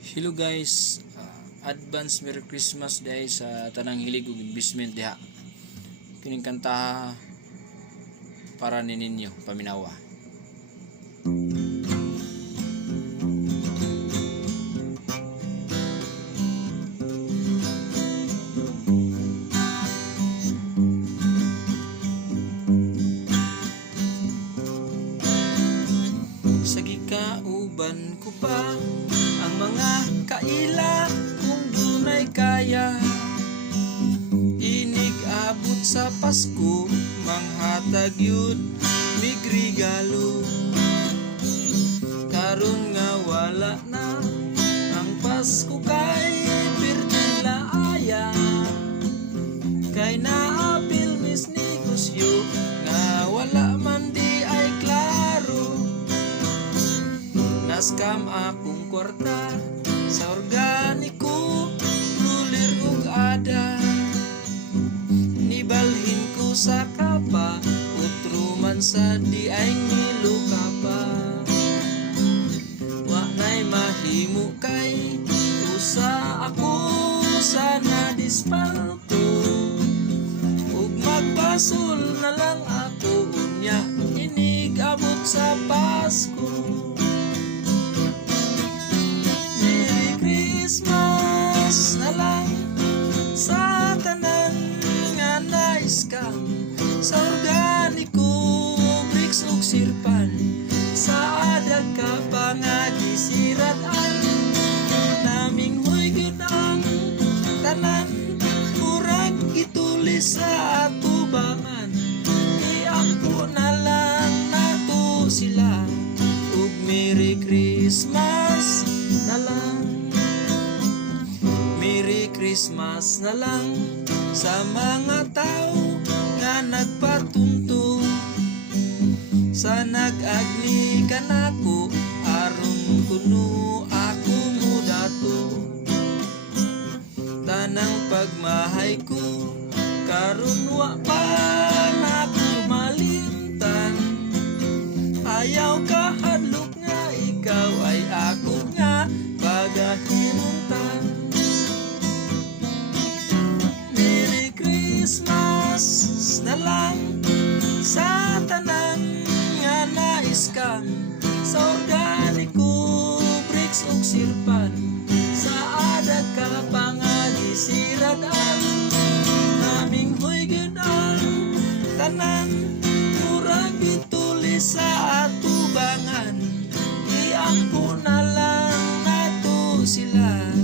Hello guys, advance Merry Christmas day sa tanang hilig ug investment diha. Kining kanta para ni ninyo paminawa. Sa gikauban ko pa ang mga kaila kung dunay kaya, inig abot sa Pasko manghatag yun mig regalo. Karon nga wala na ang Pasko kay pertila aya, kay naapil mis negosyo nga wala man di ay klaro. Naskam akong kwarta sa organiko, ruler ug ada, nibalhin ko sa kapa, utro man sa di ay niluka pa. Wa na'y mahimo kay usa ako sa nadispalto, ug magpasol na lang ako unya inig abot sa Pasko. Christmas na lang sa tanan nga na-scam, sa organiko, bricks ug sirpan, sa adag ka pa nga gisiratan. Naming huy gyud ang tanan, murag gitulis sa atubangan, iampo na lang nato sila, ug Merry Christmas na lang. Merry Christmas na lang sa mga tao nga nagpatunto, sa nag-agni kanako aron kuno ako mudato. Tanang pagmahay ko karon wa pa nako malimtan, ayaw ka hadlok nga ikaw ay ako nga pagahinuntan. Christmas na lang sa tanan nga na-scam, sa organiko, bricks ug sirpan, sa adag ka pa nga gisiradan. Naming huy gyud ang tanan, murag gitulis sa atubangan, iampo na lang nato sila.